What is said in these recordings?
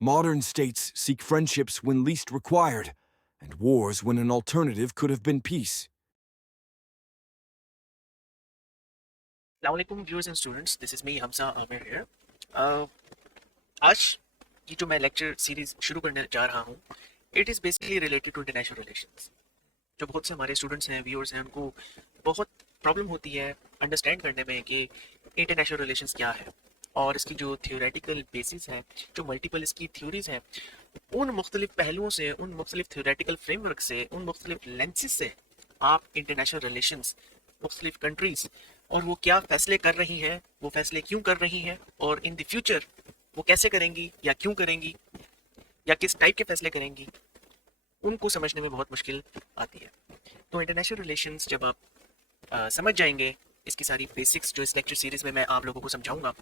Modern states seek friendships when least required, and wars when an alternative could have been peace. Assalamualaikum viewers and students, this is me Hamza Amir here. आज ये जो मैं lecture series शुरू करने जा रहा हूँ, it is basically related to international relations. जो बहुत से हमारे स्टूडेंट्स हैं, व्यूअर्स हैं, उनको बहुत प्रॉब्लम होती है अंडरस्टैंड करने में कि इंटरनेशनल रिलेशंस क्या है और इसकी जो थियोरेटिकल बेसिस है, जो मल्टीपल इसकी थ्योरीज हैं, उन मुख्तलिफ पहलुओं से, उन मुख्तलिफ थियोरेटिकल फ्रेमवर्क से, उन मुख्तलिफ लेंसेज से आप इंटरनेशनल रिलेशंस, मुख्तलिफ कंट्रीज और वो क्या फैसले कर रही हैं, वो फैसले क्यों कर रही हैं और इन द फ्यूचर वो कैसे करेंगी या क्यों करेंगी या किस टाइप के फैसले करेंगी, उनको समझने में बहुत मुश्किल आती है। तो इंटरनेशनल रिलेशंस जब आप समझ जाएंगे, इसकी सारी बेसिक्स जो इस लेक्चर सीरीज में मैं आप लोगों को समझाऊंगा,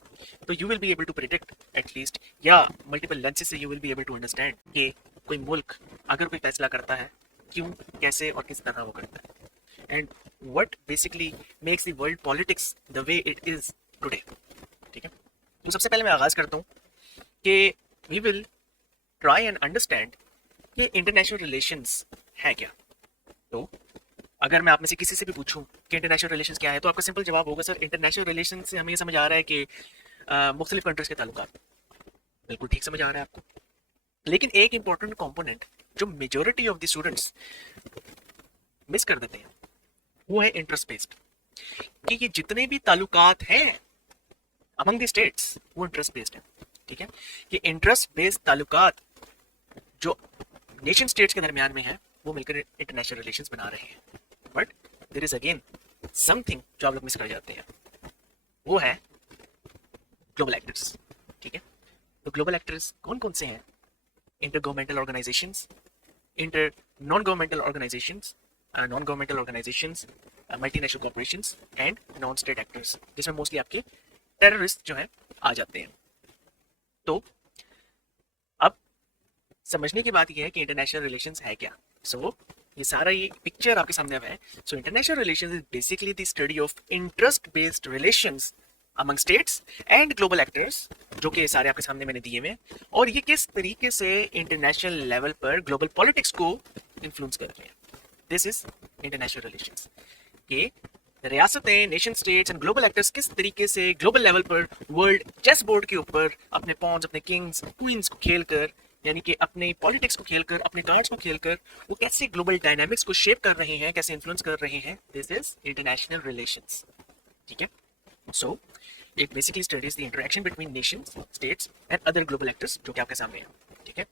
तो you will be able to predict at least, या मल्टीपल लेंसेज से you will be able to understand कि कोई मुल्क अगर कोई फैसला करता है, क्यों, कैसे और किस तरह वो करता है, and what basically makes the world politics the way it is today. ठीक है, तो सबसे पहले मैं आगाज करता हूँ कि we will try and understand कि इंटरनेशनल रिलेशंस है क्या। तो अगर मैं आप में से किसी से भी पूछूं कि इंटरनेशनल रिलेशंस क्या है, तो आपका सिंपल जवाब होगा, सर इंटरनेशनल रिलेशन से हमें ये समझ आ रहा है कि मुख्तलिफ कंट्रीज के ताल्लुकात। बिल्कुल ठीक समझ आ रहा है आपको, लेकिन एक इंपॉर्टेंट कंपोनेंट जो majority of the students miss कर देते हैं वो है इंटरेस्ट बेस्ड, कि ये जितने भी ताल्लुकात हैं अमंग द स्टेट्स वो इंटरेस्ट बेस्ड है। ठीक है, कि इंटरेस्ट बेस्ड ताल्लुकात जो नेशन स्टेट्स के दरमियान में है वो मिलकर इंटरनेशनल रिलेशंस बना रहे हैं। But there is again something जो आप लोग मिस कर जाते हैं, वो है ग्लोबल एक्टर्स। ठीक है, तो ग्लोबल एक्टर्स कौन कौन से हैं? Inter governmental organisations, inter non governmental organisations, non governmental organisations, multinational corporations and non state actors, जिसमें मोस्टली आपके टेररिस्ट जो है आ जाते हैं। तो अब समझने की बात यह है कि इंटरनेशनल रिलेशंस है क्या। सो ये सारा ये पिक्चर आपके सामने है। So international relations is basically the study of interest based relations among states and global actors, जो कि सारे आपके सामने मैंने दिए हुए, और ये किस तरीके से इंटरनेशनल लेवल पर ग्लोबल पॉलिटिक्स को इन्फ्लुएंस कर रहे हैं। दिस इज इंटरनेशनल रिलेशंस के रियासतें, nation states and global actors किस तरीके से ग्लोबल लेवल पर वर्ल्ड चेस बोर्ड के ऊपर अपने पॉन्स, अपने किंग्स, क्वींस को खेलकर, यानी कि अपने पॉलिटिक्स को खेलकर, अपने कार्ड्स को खेलकर वो कैसे ग्लोबल डायनामिक्स को शेप कर रहे हैं, कैसे इन्फ्लुएंस कर रहे हैं। This is international relations. ठीक है, सो it basically studies the interaction between Nations, states and other global actors, जो कि आपके सामने है। ठीक है,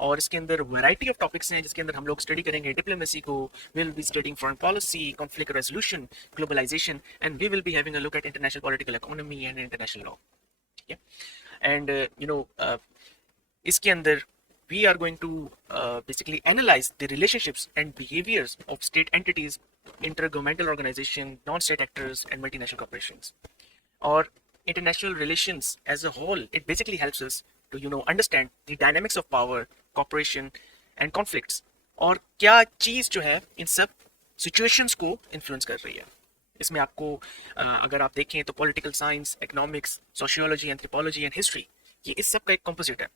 और इसके अंदर वैरायटी ऑफ टॉपिक्स हैं, जिसके अंदर हम लोग स्टडी करेंगे डिप्लोमेसी को, will be studying foreign policy, conflict resolution, globalisation, and we will be having a look at international political economy and international law. ठीक है, एंड इसके अंदर we are going to basically analyze the relationships and behaviors of state entities, intergovernmental organization, non-state actors and multinational corporations. Or international relations as a whole, it basically helps us to understand the dynamics of power, cooperation and conflicts, और क्या चीज जो है इन सब situations को influence कर रही है। इसमें आपको अगर आप देखें तो political science, economics, sociology, anthropology and history, ये इस सब का एक कंपोजिट है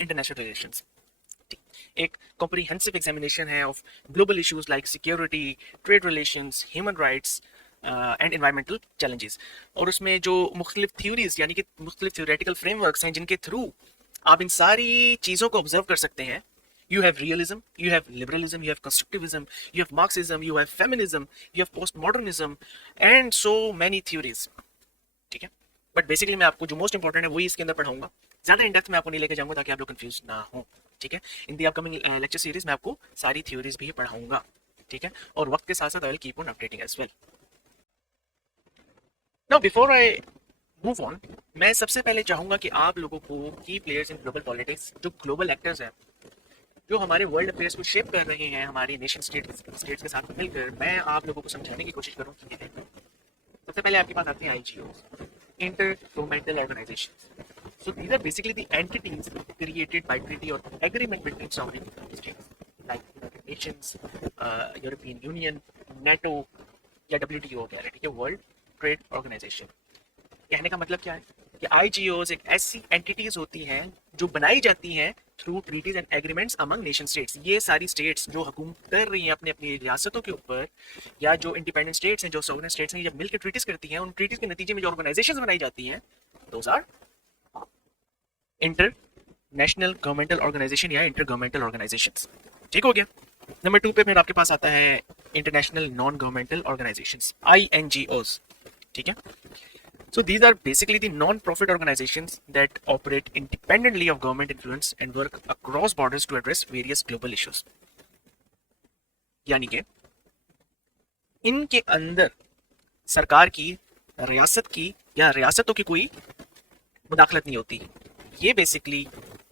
इंटरनेशनल रिलेशंस। एक कॉम्प्रिहेंसिव एग्जामिनेशन है of global issues like security, trade relations, human rights and environmental challenges, और उसमें जो मुख्तलिफ थ्योरीज यानी कि मुख्तलिफ थ्योरेटिकल फ्रेमवर्क्स हैं जिनके थ्रू आप इन सारी चीज़ों को ऑब्जर्व कर सकते हैं। You have realism, you have liberalism, you have constructivism, you have Marxism, you have feminism, you have postmodernism and so many theories। ठीक है, बट बेसिकली मैं आपको जो मोस्ट इंपॉर्टेंट है वही इसके अंदर पढ़ाऊंगा, ज्यादा इन डेप्थ में आपको नहीं लेके जाऊंगा ताकि आप लोग कंफ्यूज ना हो। ठीक है, इन दी अपकमिंग लेक्चर सीरीज में आपको सारी थ्योरीज भी पढ़ाऊंगा। ठीक है, और वक्त के साथ साथ I will keep on updating as well. Now before I move on, मैं सबसे पहले चाहूंगा कि आप लोगों को key players in global politics, जो ग्लोबल एक्टर्स हैं, जो हमारे वर्ल्ड अफेयर्स को शेप कर रहे हैं हमारी नेशन स्टेट्स के साथ मिलकर, मैं आप लोगों को समझाने की कोशिश करूँ। सबसे पहले आपके पास आते हैं IGOs, intergovernmental organizations. So these are basically the entities created by treaty or agreement between sovereign states, like United Nations, European Union, NATO या WTO वगैरह। ठीक है, वर्ल्ड ट्रेड ऑर्गेनाइजेशन। कहने का मतलब क्या है कि IGOs एक ऐसी एंटिटीज होती हैं जो बनाई जाती हैं through treaties and agreements among nation states. ये सारी स्टेट्स जो हुकूमत कर रही हैं अपनी अपनी रियासतों के ऊपर, या जो इंडिपेंडेंट स्टेट्स हैं, जो सॉवरेन स्टेट्स हैं, जब मिलकर ट्रीटीज करती हैं, उन ट्रीटीज के नतीजे में जो ऑर्गेनाइजेशंस बनाई जाती हैं, those are international governmental organisation या इंटर गवर्नमेंटल ऑर्गेनाइजेशंस। ठीक हो गया। नंबर 2 पे फिर आपके पास आता है international non governmental organisations, INGOs। ठीक है। So these are basically the non-profit organizations that operate independently of government influence and work across borders to address various global issues. यानी कि इनके अंदर सरकार की, रियासत की या रियासतों की कोई मुदाखलत नहीं होती। ये बेसिकली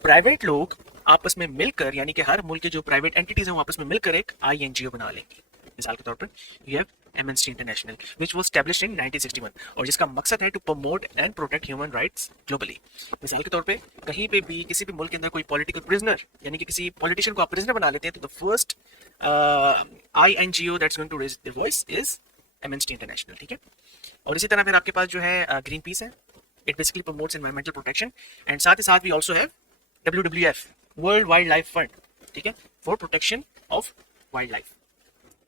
प्राइवेट लोग आपस में मिलकर, यानी कि हर मुल्क के जो प्राइवेट एंटिटीज हैं वो आपस में मिलकर एक INGO बना लेंगी। मिसाल के तौर पर you have Amnesty international which was established in 1961 और जिसका मकसद है to promote and protect human rights globally. मिसाल के तौर पे कहीं पे भी किसी भी मुल्क के अंदर कोई पॉलिटिकल प्रिजनर, यानी कि किसी पॉलिटिशियन को आप प्रिजनर बना लेते हैं, तो the first INGO that's going to raise their voice is Amnesty international. ठीक है। और इसी तरह फिर आपके पास जो है ग्रीन पीस है, it basically promotes environmental protection, and साथ ही साथ we also have WWF, world wildlife fund. ठीक है, for protection of wildlife.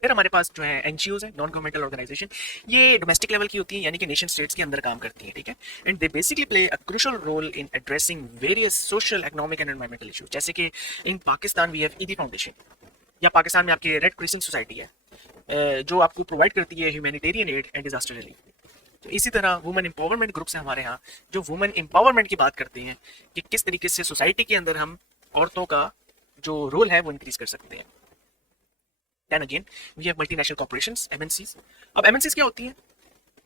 फिर हमारे पास जो है NGOs है, नॉन गवर्नमेंटल ऑर्गेनाइजेशन। ये डोमेस्टिक लेवल की होती है, यानी कि नेशन स्टेट्स के अंदर काम करती हैं। ठीक है। And they basically play a crucial role in addressing various social, economic and environmental issues. जैसे कि in Pakistan we have Edhi foundation, या पाकिस्तान में आपकी रेड क्रिसेंट सोसाइटी है जो आपको प्रोवाइड करती है humanitarian add and disaster relief. तो इसी तरह वुमेन एम्पावरमेंट ग्रुप्स हैं हमारे यहाँ, जो वुमेन एम्पावरमेंट की बात करते हैं कि किस तरीके से सोसाइटी के अंदर हम औरतों का जो रोल है वो इंक्रीज कर सकते हैं। Then again, we have multinational corporations, MNCs. अब MNCs क्या होती हैं?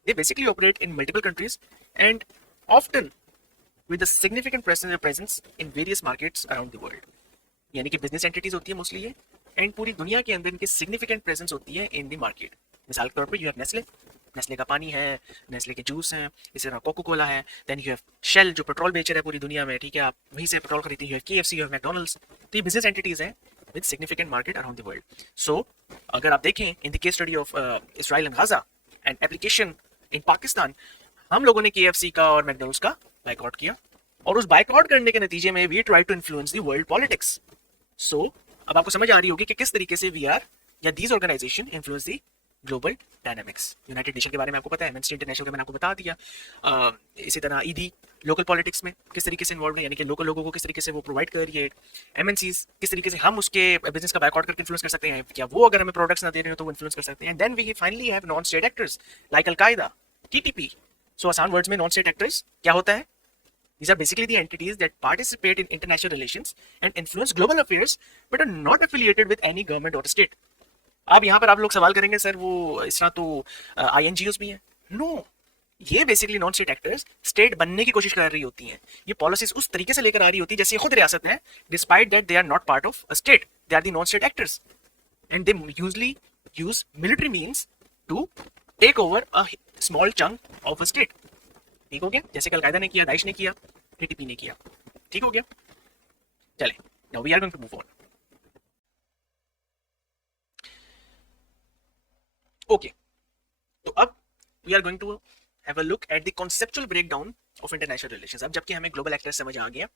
They basically operate in multiple countries and often with a significant presence in various markets around the world. यानी कि business entities होती है mostly ये, and पूरी दुनिया के अंदर इनकी significant presence होती है in the market. मिसाल के तौर पर you have Nestle, नेस्ले का पानी है, नेस्ले के जूस हैं, इसी तरह कोको कोला है। देन यू हैव शेल जो पेट्रोल बेच रहा है पूरी दुनिया में। ठीक है, आप वहीं से पेट्रोल खरीदते हैं। KFC, you have McDonald's. तो ये बिजनेस एंटिटीज हैं with significant market around the world. So अगर आप देखें in the case study of Israel and Gaza and application in Pakistan, हम लोगों ने KFC का और मैकडॉनल्ड्स का बाइकआउट किया, और उस बाइकआउट करने के नतीजे में we try to influence the world politics. So अब आपको समझ आ रही होगी कि किस तरीके से वी आर या these organisation influence the global dynamics. United nation के बारे में आपको पता है, एमएनसी इंटरनेशनल का मैंने आपको बता दिया। इसी तरह ईदी लोकल पॉलिटिक्स में किस तरीके से इन्वॉल्व है, यानी कि लोकल लोगों को किस तरीके से वो प्रोवाइड कर रही है। एमएनसीज किस तरीके से हम उसके बिजनेस का बाइकआउट करके इन्फ्लुएंस कर सकते हैं, क्या वो अगर हमें प्रोडक्ट्स ना दे रहे हो तो वो इन्फ्लुएंस कर सकते हैं। Then we finally have non state actors like Al Qaeda, TTP। So आसान वर्ड्स में नॉन स्टेट एक्टर्स क्या होता है? These are basically the entities that participate in international relations and influence global affairs but are not affiliated with any government or state. अब यहाँ पर आप लोग सवाल करेंगे सर वो इस तरह तो INGOs भी हैं। नो, ये basically non state actors state बनने की कोशिश कर रही होती हैं। ये पॉलिसीज उस तरीके से लेकर आ रही होती है जैसे खुद रियासत है, despite that they are not part of a state, they are the non state actors and they usually use military means to take over a small chunk of a state. ठीक हो गया, जैसे अलकायदा ने किया, Daesh ने किया, TTP ने किया। ठीक हो गया, चले now we are going to move on. Okay, तो अब we are going to have a look at the conceptual breakdown of international relations. अब जबकि हमें ग्लोबल एक्टर्स समझ आ गया,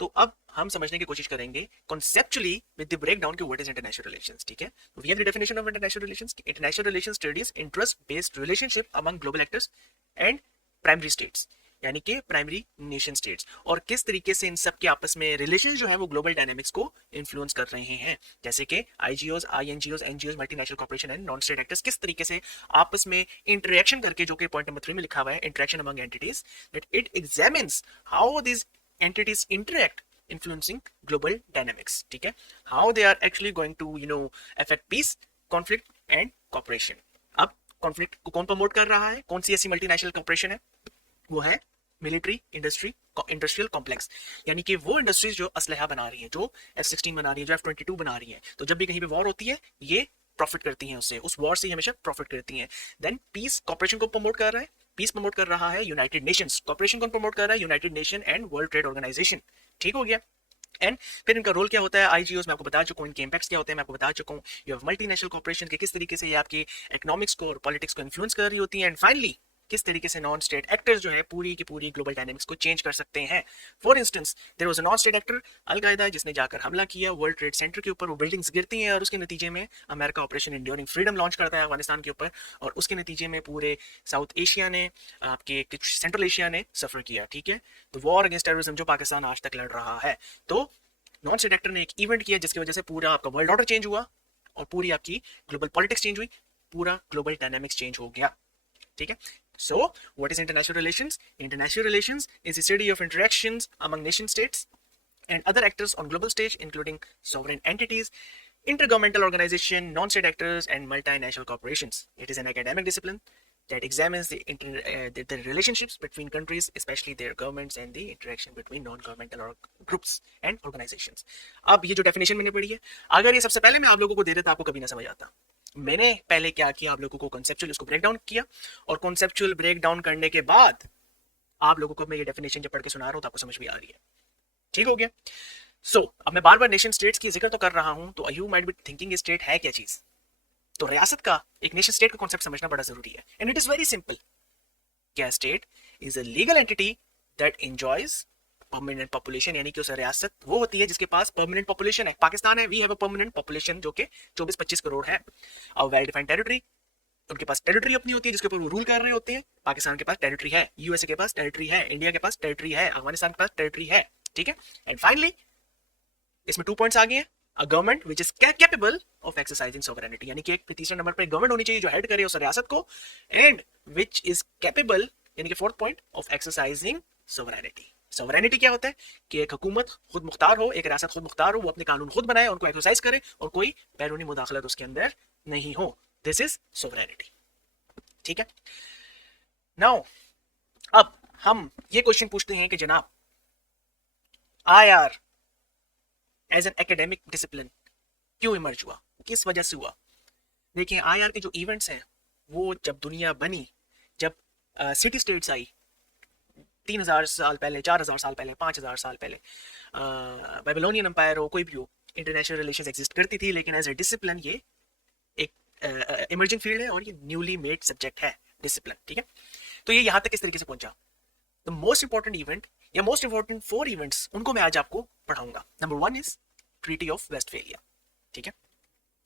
तो अब हम समझने की कोशिश करेंगे कॉन्सेप्चुअली विद द ब्रेकडाउन कि व्हाट इज इंटरनेशनल रिलेशंस। ठीक है, we have the definition of international relations. International relations studies interest based relationship among global actors and primary states, यानी कि प्राइमरी नेशन स्टेट्स, और किस तरीके से इन सब के आपस में रिलेशन जो है वो ग्लोबल डायनामिक्स को इन्फ्लुएंस कर रहे हैं। जैसे कि IGOs, INGOs, NGOs, multinational corporation and non state actors किस तरीके से आपस में इंटरेक्शन करके, जो कि पॉइंट नंबर 3 में लिखा हुआ है, interaction among entities, that it examines how this entities interact influencing global dynamics. ठीक है, how they are actually going to affect peace, conflict and cooperation. अब conflict को कौन प्रमोट कर रहा है, कौन सी ऐसी मल्टीनेशनल कॉर्पोरेशन है? वो है मिलिट्री इंडस्ट्रियल कॉम्प्लेक्स, यानी कि वो इंडस्ट्रीज जो असलहा बना रही है, जो F-16 बना रही है, जो F-22 बना रही है। तो जब भी कहीं पे वॉर होती है ये प्रॉफिट करती हैं उससे, उस वॉर से हमेशा प्रॉफिट करती हैं। देन पीस कॉर्पोरेशन को प्रमोट कर रहा है, पीस प्रमोट कर रहा है यूनाइटेड नेशंस, कॉर्पोरेशन को प्रमोट कर रहा है united nation and world trade organisation. ठीक हो गया। एंड फिर इनका रोल क्या होता है? IGOs मैं आपको बता चुका हूँ, इनके इंपैक्ट्स क्या होते हैं मैं आपको बता चुका हूँ। यू हैव मल्टीनेशनल कॉर्पोरेशन के किस तरीके से ये आपकी इकोनॉमिक्स को और पॉलिटिक्स को इन्फ्लुएंस कर रही होती है। एंड फाइनली किस तरीके से नॉन स्टेट एक्टर्स जो है पूरी की पूरी ग्लोबल डायनेमिक्स को चेंज कर सकते हैं। For instance there was a non state actor Al Qaeda जिसने जाकर हमला किया वर्ल्ड ट्रेड सेंटर के ऊपर, वो बिल्डिंग्स गिरती हैं और उसके नतीजे में America operation enduring freedom launch करता है अफगानिस्तान के ऊपर, और उसके नतीजे में पूरे साउथ एशिया ने, आपके कुछ सेंट्रल एशिया ने सफर किया। ठीक है, तो वॉर अगेंस्ट टेररिज्म जो पाकिस्तान आज तक लड़ रहा है, तो नॉन स्टेट एक्टर ने एक इवेंट किया जिसकी वजह से पूरा आपका वर्ल्ड ऑर्डर चेंज हुआ और पूरी आपकी ग्लोबल पॉलिटिक्स चेंज हुई, पूरा ग्लोबल डायनामिक्स चेंज हो गया। ठीक है, so what is international relations? International relations is the study of interactions among nation states and other actors on global stage, including sovereign entities, intergovernmental organization, non-state actors, and multinational corporations. It is an academic discipline that examines the relationships between countries, especially their governments, and the interaction between non-governmental groups and organizations. अब ये जो definition मैंने पढ़ी है, अगर ये सबसे पहले मैं आप लोगों को दे देता आपको कभी ना समझ आता। मैंने पहले क्या किया, आप लोगों को कॉन्सेप्चुअल इसको ब्रेक डाउन किया, और कॉन्सेप्चुअल ब्रेक डाउन करने के बाद आप लोगों को मैं ये डेफिनेशन जब पढ़ के सुना रहा हूं तो आपको समझ में आ रही है। ठीक हो गया। अब मैं बार बार नेशन स्टेट्स की जिक्र तो कर रहा हूं, तो you might be thinking state है क्या चीज, तो रियासत का एक नेशन स्टेट का कॉन्सेप्ट समझना बड़ा जरूरी है, and it is very simple. क्या state is a legal entity that enjoys permanent population, यानी कि उस रियासत वो होती है जिसके पास परमानेंट पॉपुलेशन है। पाकिस्तान है, we have a permanent population जो कि 24-25 करोड़ है, और वेल डिफाइंड टेरिटरी, उनके पास टेरिटरी अपनी होती है जिसके ऊपर वो रूल कर रहे होते हैं। पाकिस्तान के पास टेरिटरी है, यूएसए के पास टेरिटरी है, इंडिया के पास टेरिटरी है, अफगानिस्तान के पास टेरिटरी है। ठीक है, एंड फाइनली इसमें 2 पॉइंट्स आ गए हैं। A government which is capable of exercising sovereignty, यानी कि एक तीसरे नंबर पर गवर्नमेंट होनी चाहिए जो हेड करे उस रियासत को, एंड व्हिच इज कैपेबल, यानी कि 4th point, of exercising sovereignty. Sovereignty क्या होता है कि एक हुकूमत खुद मुख्तार हो, एक रियासत खुद मुख्तार हो, वो अपने कानून खुद बनाए, उनको एक्सरसाइज करे, और कोई बैरूनी मुदाखलत उसके अंदर नहीं हो। This is sovereignty. ठीक है, नाउ अब हम ये क्वेश्चन पूछते हैं कि जनाब IR as an academic discipline क्यों इमर्ज हुआ, किस वजह से हुआ। देखिए, आईआर के जो इवेंट्स हैं वो जब दुनिया बनी, जब सिटी स्टेट्स आई 3000 साल पहले, 4000 साल पहले, 5000 साल पहले, बेबीलोनियन एम्पायर हो, कोई भी हो, इंटरनेशनल रिलेशंस एग्जिस्ट करती थी, लेकिन एज ए डिसिप्लिन ये एक इमर्जिंग फील्ड है और ये न्यूली मेड सब्जेक्ट है डिसिप्लिन। ठीक है, तो ये यहाँ तक किस तरीके से पहुंचा। द मोस्ट इंपॉर्टेंट इवेंट या मोस्ट इंपॉर्टेंट 4 इवेंट्स उनको मैं आज आपको पढ़ाऊंगा। Number 1 is treaty of Westphalia. ठीक है,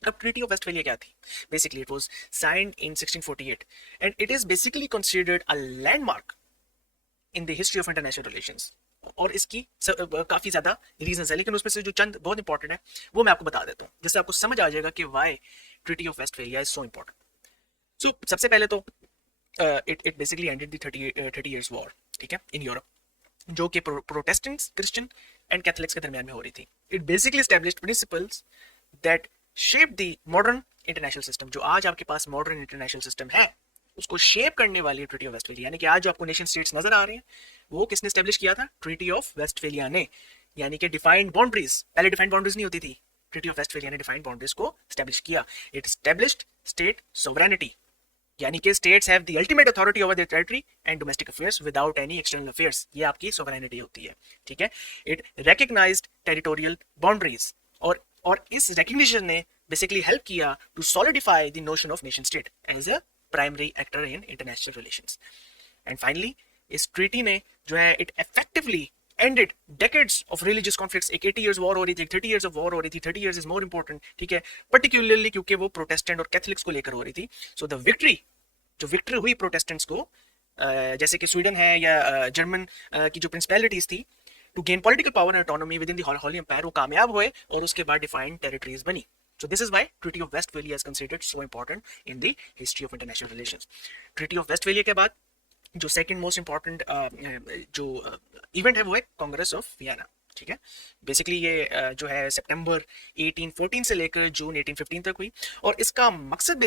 अब ट्रीटी ऑफ वेस्टफेलिया क्या थी? Basically it was signed in 1648 and it is basically considered a landmark in the history of international relations, और इसकी काफी ज्यादा रीजंस है, लेकिन उसमें से जो चंद बहुत इंपॉर्टेंट है वो मैं आपको बता देता हूँ, जिससे आपको समझ आ जाएगा कि why treaty of Westphalia is so important. So सबसे पहले तो it basically ended the 30 years war, ठीक है, इन यूरोप, जो कि प्रोटेस्टेंट्स, क्रिश्चियन एंड कैथोलिक्स के दरमियान में हो रही थी। It basically established principles that shape the modern international system. जो आज आपके पास मॉडर्न इंटरनेशनल सिस्टम है उसको शेप करने वाली ट्रीटी ऑफ वेस्टफेलिया, यानी कि आज जो आपको नेशन स्टेट्स नजर आ रहे हैं वो किसने एस्टैब्लिश किया था? ट्रीटी ऑफ वेस्टफेलिया ने, यानी कि डिफाइंड बाउंड्रीज, पहले डिफाइंड बाउंड्रीज नहीं होती थी, ट्रीटी ऑफ वेस्टफेलिया ने डिफाइंड बाउंड्रीज को एस्टैब्लिश किया। इट एस्टैब्लिश्ड स्टेट सोवरेनिटी, यानी कि states have the ultimate authority over their territory and domestic affairs without any external affairs, ये आपकी सोवरेनिटी होती है। ठीक है, इट रिकॉग्नाइज्ड टेरिटोरियल बाउंड्रीज, और इस रिकॉग्निशन ने बेसिकली हेल्प किया to solidify the notion of nation state as a primary actor in international relations. And finally इस ट्रीटी ने जो है it effectively ended decades of religious conflicts। एक 80 years war हो रही थी, 30 years of war हो रही थी, 30 years is more important, ठीक है, particularly क्योंकि वो प्रोटेस्टेंट और कैथलिक्स को लेकर हो रही थी। सो द विक्ट्री, जो विक्ट्री हुई प्रोटेस्टेंट्स को, जैसे कि स्वीडन है या जर्मन की जो प्रिंसिपैलिटीज थी, to gain political power and autonomy within the holy empire, वो कामयाब हुए और उसके बाद डिफाइंड टेरिटरीज बनी। So this is why Treaty of Westphalia is considered so important in the history of international relations. Treaty of Westphalia के बाद जो सेकंड मोस्ट इंपॉर्टेंट जो इवेंट है वो है कांग्रेस ऑफ वियना। ठीक है, बेसिकली ये जो है सितंबर 1814 से लेकर जून 1815 तक हुई, और इसका मकसद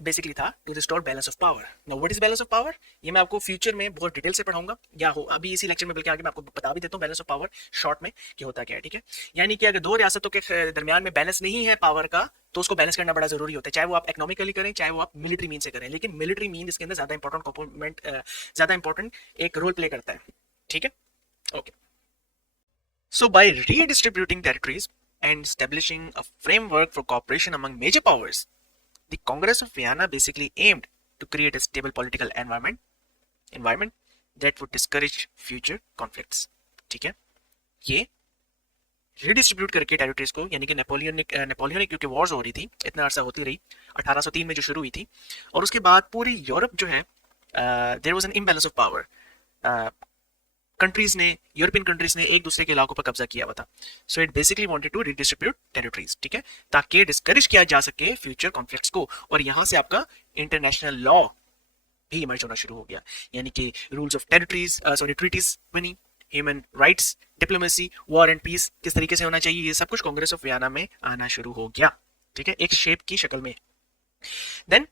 बेसिकली था to restore balance of power. Now what is balance of power, ये मैं आपको फ्यूचर में बहुत डिटेल से पढ़ाऊंगा, या हो अभी इसी लेक्चर में, बल्कि आगे मैं आपको बता भी देता हूँ बैलेंस ऑफ पावर शॉर्ट में कि होता क्या है। ठीक है, यानी कि अगर दो रियासतों के दरमियान में बैलेंस नहीं है पावर का, तो उसको बैलेंस करना बड़ा जरूरी होता है, चाहे वो आप इकोनॉमिकली करें, चाहे वो आप मिलिट्री मीन से करें, लेकिन मिलिट्री मीन इसके अंदर ज्यादा इंपॉर्टेंट कंपोनेंट, ज्यादा इंपॉर्टेंट एक रोल प्ले करता है। ठीक है, okay. So by redistributing territories and establishing a framework for cooperation among major powers, the Congress of Vienna basically aimed to create a stable political environment environment that would discourage future conflicts. ठीक है, ये redistribute करके territories को, यानी कि Napoleonic क्योंकि Wars हो रही थी, इतना अरसा होती रही, 1803 में जो शुरू हुई थी, और उसके बाद पूरी यूरोप जो है, there was an imbalance of power, countries ने, यूरोपियन कंट्रीज ने एक दूसरे के इलाकों पर कब्जा किया हुआ था. So it basically wanted to redistribute territories. ठीक है, ताकि डिस्करेज किया जा सके फ्यूचर कॉन्फ्लिक्ट्स को, और यहाँ से आपका इंटरनेशनल लॉ भी इमर्ज होना शुरू हो गया, यानी कि रूल्स ऑफ टेरिटरीज, ट्रीटीज बनी, human rights, diplomacy, war and peace किस तरीके से होना चाहिए, ये सब कुछ कांग्रेस ऑफ वियना में आना शुरू हो गया. ठीक है, एक शेप की शक्ल में. देन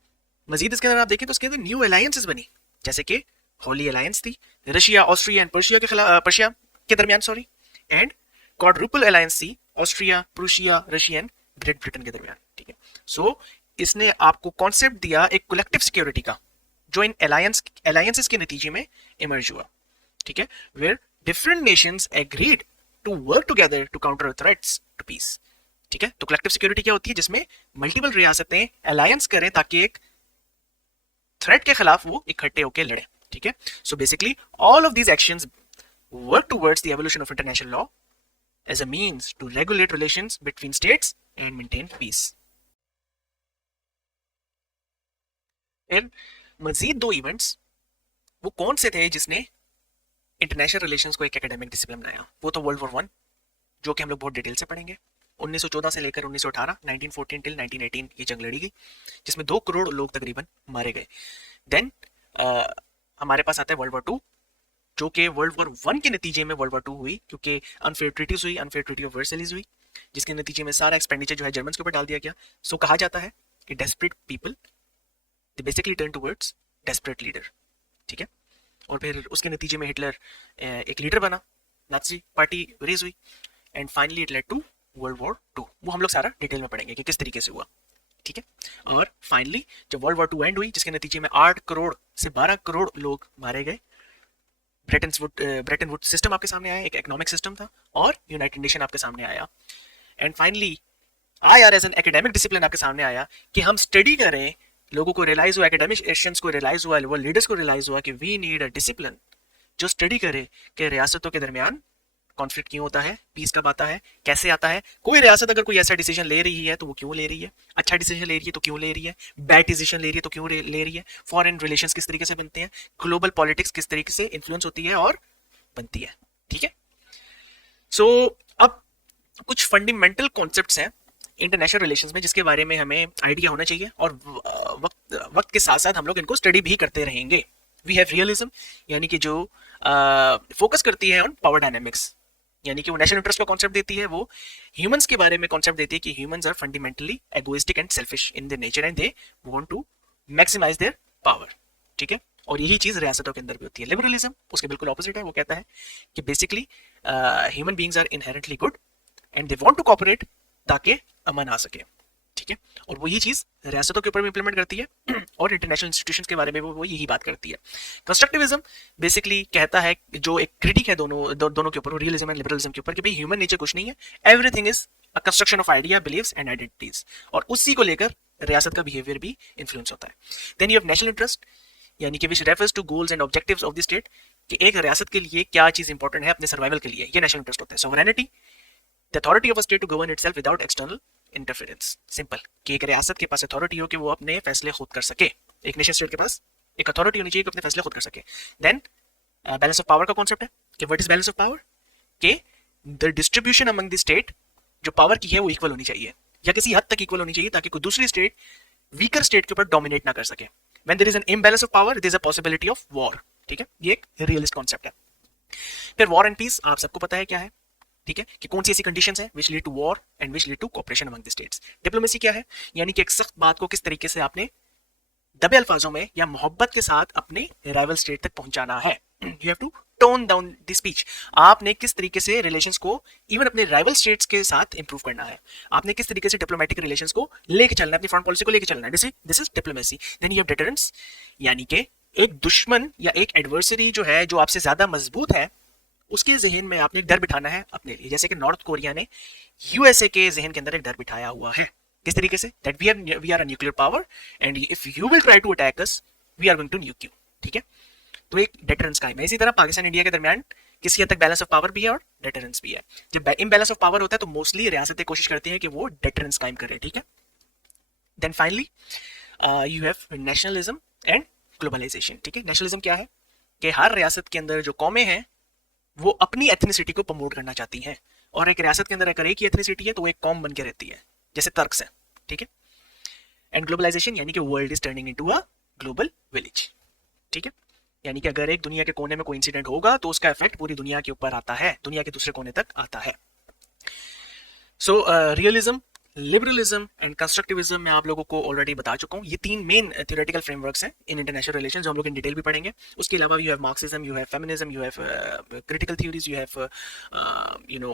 मजीद इसके अंदर आप देखें तो उसके अंदर न्यू अलायंसेस बनी, जैसे कि होली अलायंस थी रशिया, ऑस्ट्रिया एंड पर्शिया के दरमियान, सॉरी, एंड क्वाड्रुपल अलायंस थी Austria, Prussia, Russia and great Britain के दरमियान. ठीक है, सो इसने आपको कॉन्सेप्ट दिया एक कलेक्टिव सिक्योरिटी का, जो इन अलायंसेस के नतीजे में इमर्ज हुआ. ठीक है, where different nations agreed to work together to counter threats to peace. ठीक है, तो कलेक्टिव सिक्योरिटी क्या होती है, जिसमें मल्टीपल रियासतें अलायंस करें ताकि एक थ्रेट के खिलाफ वो इकट्ठे होकर लड़े. ठीक है, so basically all of these actions work towards the evolution of international law as a means to regulate relations between states and maintain peace. फिर मजीद दो इवेंट्स वो कौन से थे जिसने इंटरनेशनल रिलेशंस को एक एकेडमिक डिसिप्लिन बनाया. वो तो वर्ल्ड वॉर 1, जो कि हम लोग बहुत डिटेल से पढ़ेंगे. 1914 से लेकर 1918, 1914 टिल 1918 ये जंग लड़ी गई, जिसमें 2 करोड़ लोग तकरीबन मारे गए. देन हमारे पास आता है वर्ल्ड वॉर 2, जो कि वर्ल्ड वॉर 1 के नतीजे में वर्ल्ड वॉर 2 हुई, क्योंकि अनफेयर ट्रीटीज हुई, अनफेयर ट्रीटी ऑफ वर्सेलिस हुई, जिसके नतीजे में सारा एक्सपेंडिचर जो है जर्मन के ऊपर डाल दिया गया. सो कहा जाता है कि desperate people they basically turn towards desperate leader. ठीक है, और फिर उसके नतीजे में हिटलर एक लीडर बना, नाजी पार्टी रेज हुई, and finally it led to world war 2. वो हम लोग सारा डिटेल में पढ़ेंगे कि किस तरीके से हुआ. ठीक है, और फाइनली जब वर्ल्ड वॉर 2 एंड हुई, जिसके नतीजे में 8 करोड़ से 12 करोड़ लोग मारे गए, ब्रेटन वुड सिस्टम आपके सामने आया, एक इकोनॉमिक सिस्टम था, और यूनाइटेड नेशन आपके सामने आया, and finally IR as an academic discipline आपके सामने आया कि हम स्टडी करें. लोगों को रियलाइज हुआ, एकेडमिक एशियंस को रियलाइज हुआ, वो लीडर्स को रियलाइज हुआ कि वी नीड अ डिसिप्लिन जो स्टडी करे कि रियासतों के दरमियान कॉन्फ्लिक्ट क्यों होता है, पीस कब आता है, कैसे आता है. कोई रियासत अगर कोई ऐसा डिसीजन ले रही है तो वो क्यों ले रही है, अच्छा डिसीजन ले रही है तो क्यों ले रही है, बैड डिसीजन ले रही है तो क्यों ले रही है, फॉरेन रिलेशंस किस तरीके से बनते हैं, ग्लोबल पॉलिटिक्स किस तरीके से इन्फ्लुएंस होती है और बनती है. ठीक है, सो अब कुछ फंडामेंटल कॉन्सेप्ट्स हैं इंटरनेशनल रिलेशंस में, जिसके बारे में हमें आइडिया होना चाहिए, और वक्त के साथ साथ हम लोग इनको स्टडी भी करते रहेंगे. वी हैव रियलिज्म, यानी कि जो फोकस करती है ऑन पावर डायनेमिक्स, यानी कि वो नेशनल इंटरेस्ट का कॉन्सेप्ट देती है, वो ह्यूमंस के बारे में कॉन्सेप्ट देती है कि humans are fundamentally egoistic and selfish in their nature and they want to maximise their power. ठीक है, और यही चीज रियासतों के अंदर भी होती है. लिबरलिज्म उसके बिल्कुल ऑपोजिट है, वो कहता है कि basically human beings are inherently good and they want to cooperate ताकि अमन आ सके. ठीक है, और वही चीज रियासतों के ऊपर भी इंप्लीमेंट करती है, और इंटरनेशनल इंस्टीट्यूशंस के बारे में वो यही बात करती है. कंस्ट्रक्टिविज्म बेसिकली कहता है, जो एक क्रिटिक है दोनों के ऊपर, रियलिज्म एंड लिबरलिज्म के ऊपर, कि भाई ह्यूमन नेचर कुछ नहीं है, everything is a construction of idea, believes and identities, और उसी को लेकर रियासत का बिहेवियर भी इन्फ्लुएंस होता है. Then you have national interest, यानी कि which refers to goals and objectives of the state, कि एक रियासत के लिए क्या चीज इंपॉर्टेंट है अपने सर्वाइवल के लिए, ये नेशनल इंटरेस्ट होता है. Sovereignty, the authority of a state to govern itself without external interference. Simple, कि एक रियासत के पास अथॉरिटी हो कि वो अपने फैसले खुद कर सके. एक नेशन स्टेट के पास एक अथॉरिटी होनी चाहिए कि अपने फैसले खुद कर सके. देन बैलेंस ऑफ पावर का कॉन्सेप्ट है कि what is balance of power, कि the distribution among the state, जो पावर की है वो इक्वल होनी चाहिए, या किसी हद तक इक्वल होनी चाहिए, ताकि कोई दूसरी स्टेट वीकर स्टेट के ऊपर डोमिनेट ना कर सके. When there is an imbalance of power, there is a possibility of war. ठीक है, ये एक रियलिस्ट कॉन्सेप्ट है. फिर वॉर एंड पीस आप सबको पता है क्या है. ठीक है, कि कौन सी ऐसी कंडीशंस हैं which lead to war and which lead to cooperation among the states. Diplomacy क्या है, यानी कि एक सख्त बात को किस तरीके से आपने दबे अल्फाजों में या मोहब्बत के साथ अपने राइवल स्टेट तक पहुंचाना है. You have to tone down the speech. आपने किस तरीके से रिलेशंस को इवन अपने राइवल स्टेट्स के साथ इंप्रूव करना है, आपने किस तरीके से डिप्लोमेटिक रिलेशंस को लेके चलना है, अपनी फॉरेन पॉलिसी को लेके चलना है. This is diplomacy. Then you have deterrence, यानी कि एक दुश्मन या एक एडवर्सरी जो है, जो आपसे ज्यादा मजबूत है, उसके जहन में आपने डर बिठाना है अपने लिए. जैसे कि नॉर्थ कोरिया ने यूएसए के जहन के अंदर एक डर बिठाया हुआ है. किस तरीके से, that we are a nuclear power and if you will try to attack us we are going to nuke you. ठीक है, तो एक डेटरेंस कायम है। इसी तरह पाकिस्तान इंडिया के दरमियान किसी हद तक बैलेंस ऑफ पावर भी है और डेटरेंस भी है। जब इम्बैलेंस ऑफ पावर होता है तो मोस्टली रियासतें कोशिश करती हैं कि वो डेटरेंस कायम करें, ठीक है। Then finally you have nationalism and globalisation, ठीक है। नेशनलिज्म क्या है कि हर रियासत के अंदर जो कौमें हैं वो अपनी एथनिसिटी को प्रमोट करना चाहती हैं, और एक रियासत के अंदर अगर एक ही एथनिसिटी है तो वो एक कौम बन के रहती है, जैसे तर्क्स है, ठीक है। एंड ग्लोबलाइजेशन यानी कि world is turning into a global village, ठीक है। यानी कि अगर एक दुनिया के कोने में कोई इंसिडेंट होगा तो उसका इफेक्ट पूरी दुनिया के ऊपर आता है, दुनिया के दूसरे कोने तक आता है। सो रियलिज्म, लिबरलिज्म एंड कंस्ट्रक्टिविज्म मैं आप लोगों को ऑलरेडी बता चुका हूँ। ये तीन मेन थ्योरेटिकल फ्रेमवर्क्स हैं इन इंटरनेशनल रिलेशन, जो हम लोग इन डिटेल भी पढ़ेंगे। उसके अलावा you have Marxism, you have feminism, you have critical theories, you have you know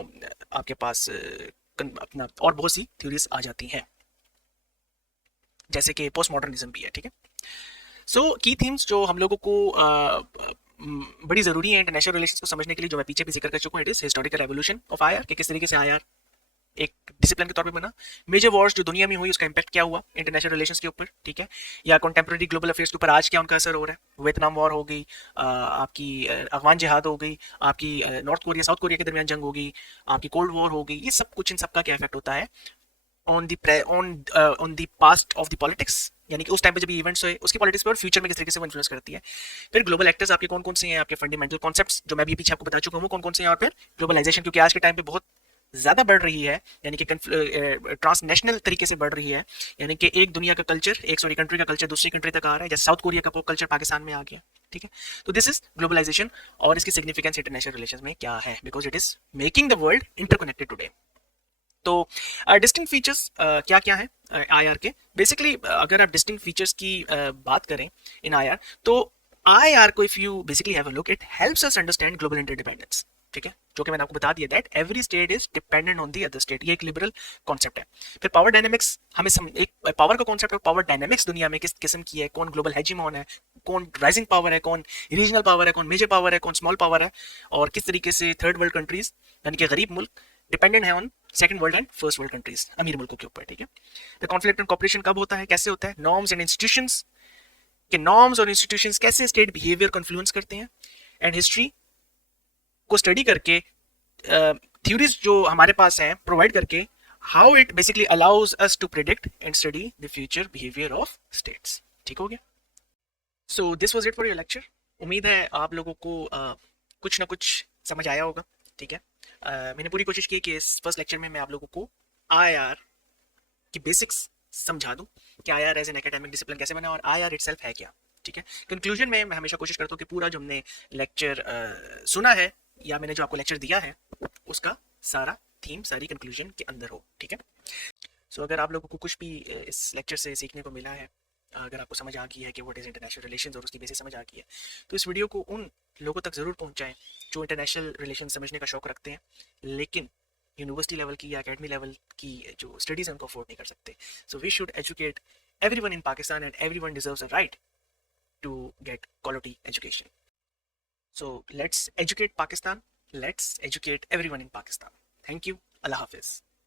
आपके पास अपना और बहुत सी थ्योरीज आ जाती हैं, जैसे कि पोस्ट मॉडर्निज्म भी है, ठीक है। सो की थीम्स जो हम लोगों को बड़ी ज़रूरी है इंटरनेशनल रिलेशंस को समझने के लिए, जो मैं पीछे भी जिक्र कर चुका हूँ, it is historical evolution of IR, कि किस तरीके से आईआर एक डिसिप्लिन के तौर पे बना, मेजर वॉर्स जो दुनिया में हुई उसका इंपैक्ट क्या हुआ इंटरनेशनल रिलेशंस के ऊपर, ठीक है, या कंटेम्प्रेरी ग्लोबल अफेयर्स के ऊपर आज क्या उनका असर हो रहा है। वियतनाम वॉर हो गई, आपकी अफगान जिहाद हो गई, आपकी नॉर्थ कोरिया साउथ कोरिया के दरमियान जंग हो गई, आपकी कोल्ड वॉर हो गई, ये सब कुछ इन सब का क्या इफेक्ट होता है on the past of the politics, यानी कि उस टाइम पे जब इवेंट्स हुए उसकी पॉलिटिक्स पे और फ्यूचर में किस तरीके से वो इन्फ्लुएंस करती है। फिर ग्लोबल एक्टर्स आपके कौन कौन से हैं, आपके फंडामेंटल कॉन्सेप्ट्स जो मैं भी पीछे आपको बता चुका हूँ कौन कौन से हैं, और फिर ग्लोबलाइजेशन, क्योंकि आज के टाइम पे बहुत ज़्यादा बढ़ रही है, यानी कि ट्रांसनेशनल तरीके से बढ़ रही है, यानी कि एक दुनिया का कल्चर, एक सॉरी कंट्री का कल्चर दूसरी कंट्री तक आ रहा है, जैसे साउथ कोरिया का पॉप कल्चर पाकिस्तान में आ गया, ठीक है। तो दिस इज ग्लोबलाइजेशन, और इसकी सिग्निफिकेंस इंटरनेशनल रिलेशंस में क्या है, because it is making the world interconnected today. तो डिस्टिंक्ट फीचर्स क्या क्या है आईआर के, बेसिकली अगर आप डिस्टिंक्ट फीचर्स की बात करें इन आईआर, तो आईआर को if you basically have a look, it helps us understand global interdependence, ठीक है, जो कि मैंने आपको बता दिया that every state is dependent on the other state, ये एक लिबरल कॉन्सेप्ट है। फिर पावर डायनेमिक्स, हमें एक पावर का कॉन्सेप्ट और पावर डायनेमिक्स दुनिया में किस किस्म की है, कौन ग्लोबल हेजिमोन है, कौन राइजिंग पावर है, कौन रीजनल पावर है, कौन मेजर पावर है, कौन स्मॉल पावर है, और किस तरीके से थर्ड वर्ल्ड कंट्रीज यानी कि गरीब मुल्क डिपेंडेंट है on second world and first world countries, अमीर मुल्कों के ऊपर, ठीक है। द कॉन्फ्लिक्ट एंड कॉपरेशन कब होता है, कैसे होता है, नॉर्म्स एंड इंस्टीट्यूशंस, के नॉर्म्स और इंस्टीट्यूशंस कैसे स्टेट बिहेवियर को इन्फ्लुएंस करते हैं, एंड हिस्ट्री को स्टडी करके थ्योरीज जो हमारे पास हैं प्रोवाइड करके, how it basically allows us to predict and study the future behaviour of states, ठीक हो गया। So this was it for your lecture. उम्मीद है आप लोगों को कुछ ना कुछ समझ आया होगा, ठीक है। मैंने पूरी कोशिश की कि इस फर्स्ट लेक्चर में मैं आप लोगों को आईआर की बेसिक्स समझा दूं कि IR as an academic discipline कैसे बना और आईआर इटसेल्फ है क्या, ठीक है। कंक्लूजन में मैं हमेशा कोशिश करता हूँ कि पूरा जो हमने लेक्चर सुना है या मैंने जो आपको लेक्चर दिया है उसका सारा थीम सारी कंक्लूजन के अंदर हो, ठीक है। सो अगर आप लोगों को कुछ भी इस लेक्चर से सीखने को मिला है, अगर आपको समझ आ गई है कि व्हाट इज इंटरनेशनल रिलेशंस और उसकी बेसिस समझ आ गई है, तो इस वीडियो को उन लोगों तक ज़रूर पहुंचाएं जो इंटरनेशनल रिलेशन समझने का शौक रखते हैं लेकिन यूनिवर्सिटी लेवल की या अकेडमी लेवल की जो स्टडीज हैं उनको अफोर्ड नहीं कर सकते। So we should educate everyone in Pakistan and everyone deserves a right to get quality education. So let's educate Pakistan, let's educate everyone in Pakistan. Thank you, अल्लाह हाफिज़।